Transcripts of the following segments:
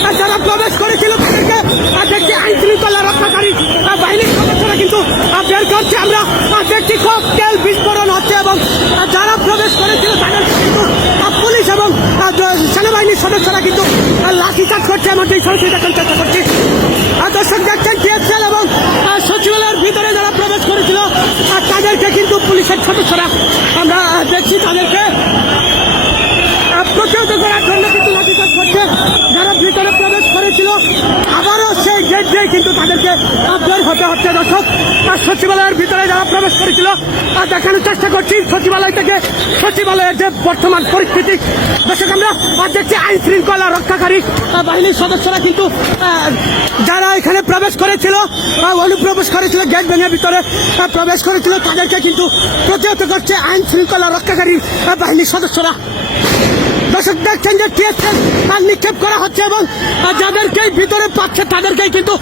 আহ, যারা প্রবেশ করেছিল তাদেরকে দেখছি আইন শৃঙ্খলা রক্ষাকারী বাহিনীর সদস্যরা কিন্তু আর বের করছে আমরা। দেখছি তেল বিস্ফোরণ হচ্ছে এবং যারা প্রবেশ করেছিল তাদেরকে কিন্তু পুলিশ এবং সেনাবাহিনীর সদস্যরা কিন্তু লাঠিচার্জ করছে এমনটি সরাসরি দেখার চেষ্টা করছি আর দর্শক দেখছেন টিএসএল এবং আহ, সচিবালয়ের ভিতরে যারা প্রবেশ করেছিল আহ, তাদেরকে কিন্তু পুলিশের সদস্যরা আমরা আহ, দেখছি তাদেরকে আহ, প্রতিহত করার জন্য কিন্তু লাঠিচার্জ করছে যারা ভিতরে প্রবেশ করেছিল আবারও সেই গেট দিয়ে কিন্তু তাদেরকে আহ, বের হতে হচ্ছে দর্শক। আর সচিবালয়ের ভিতরে যারা প্রবেশ করেছিল আহ, দেখানোর চেষ্টা করছি সচিবালয় থেকে সচিবালয়ের যে বর্তমান পরিস্থিতি দর্শক আমরা আহ, দেখছি আইন শৃঙ্খলা রক্ষাকারী বাহিনীর সদস্যরা কিন্তু যারা এখানে প্রবেশ করেছিল অনুপ্রবেশ করেছিল গেট ভেঙে ভিতরে প্রবেশ করেছিল তাদেরকে কিন্তু প্রতিহত করছে আইন শৃঙ্খলা রক্ষাকারী বাহিনীর সদস্যরা। দর্শক দেখছেন যে টিএসএল নিক্ষেপ করা হচ্ছে এবং যাদেরকেই ভিতরে পাচ্ছে তাদেরকেই কিন্তু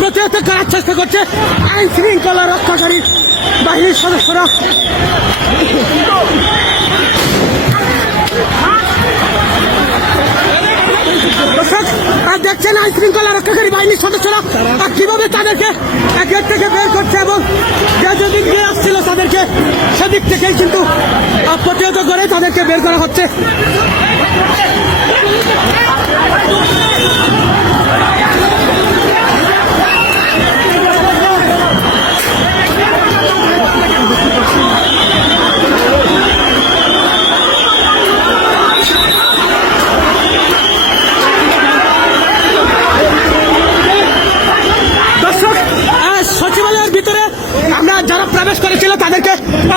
প্রতিহত করার চেষ্টা করছে। আইন শৃঙ্খলা রক্ষাকারী বাহিনীর সদস্যরা। দেখছেন আইন শৃঙ্খলা রক্ষাকারী বাহিনীর সদস্যরা কীভাবে তাদেরকে গেট থেকে বের করছে এবং যে যেদিক দিয়ে আসছিল তাদেরকে সেদিক থেকেই কিন্তু প্রতিহত করে তাদেরকে বের করা হচ্ছে।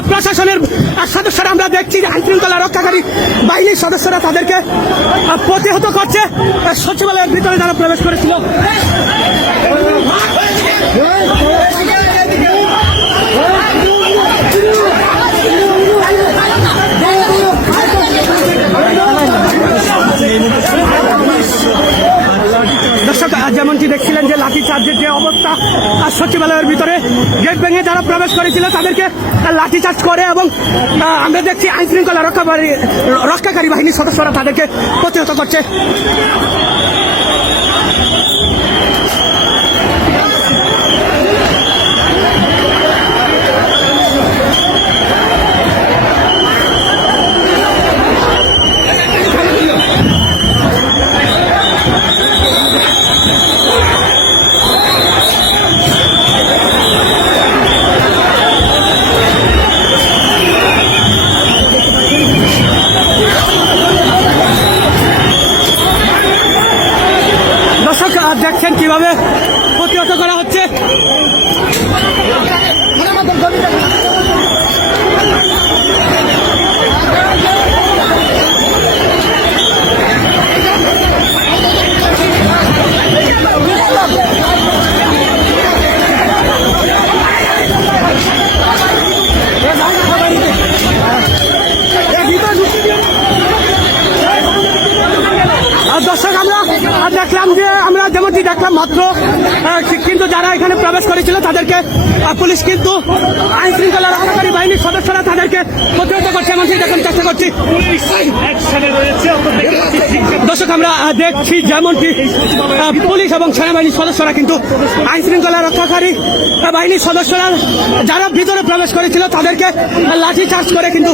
প্রশাসনের সদস্যরা আমরা দেখছি যে আইন শৃঙ্খলা রক্ষাকারী বাহিনীর সদস্যরা তাদেরকে প্রতিহত করছে। সচিবালয়ের ভিতরে যারা প্রবেশ করেছিল দর্শক আহ, যেমনটি দেখছিলেন যে লাঠি চার্জের যে আজ আর সচিবালয়ের ভিতরে গেট ভেঙে যারা প্রবেশ করেছিল তাদেরকে লাঠিচার্জ করে এবং আমরা দেখছি আইন শৃঙ্খলা রক্ষাকারী রক্ষাকারী বাহিনীর সদস্যরা তাদেরকে প্রতিহত করছে দর্শক আহ, কীভাবে প্রতিহত করা হচ্ছে? দর্শক আমরা দেখলাম যে দেখলাম মাত্র। কিন্তু যারা এখানে প্রবেশ করেছিল, তাদেরকে পুলিশ কিন্তু আইন শৃঙ্খলা রক্ষাকারী বাহিনীর সদস্যরা তাদেরকে প্রতিহত করছে এমনটি দেখার চেষ্টা করছি। দর্শক, আমরা দেখছি যেমনটি পুলিশ এবং সেনাবাহিনীর সদস্যরা কিন্তু আইন শৃঙ্খলা রক্ষাকারী বাহিনীর সদস্যরা যারা ভিতরে প্রবেশ করেছিল, তাদেরকে লাঠি চার্জ করে কিন্তু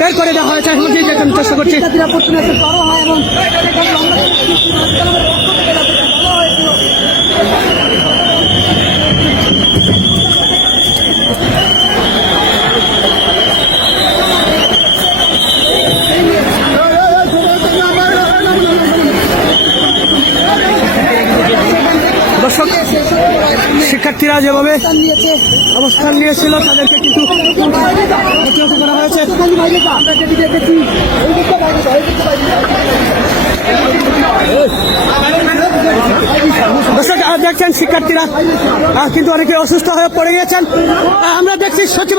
বের করে দেওয়া হয়েছে এমনটি দেখার চেষ্টা করছি। শিক্ষার্থীরা যেভাবে অবস্থান নিয়েছিল, তাদেরকে কিন্তু প্রতিহত করা হয়েছে। দর্শক দেখছেন শিক্ষার্থীরা কিন্তু অনেকে অসুস্থ হয়ে পড়ে গেছেন আমরা দেখছি সচিব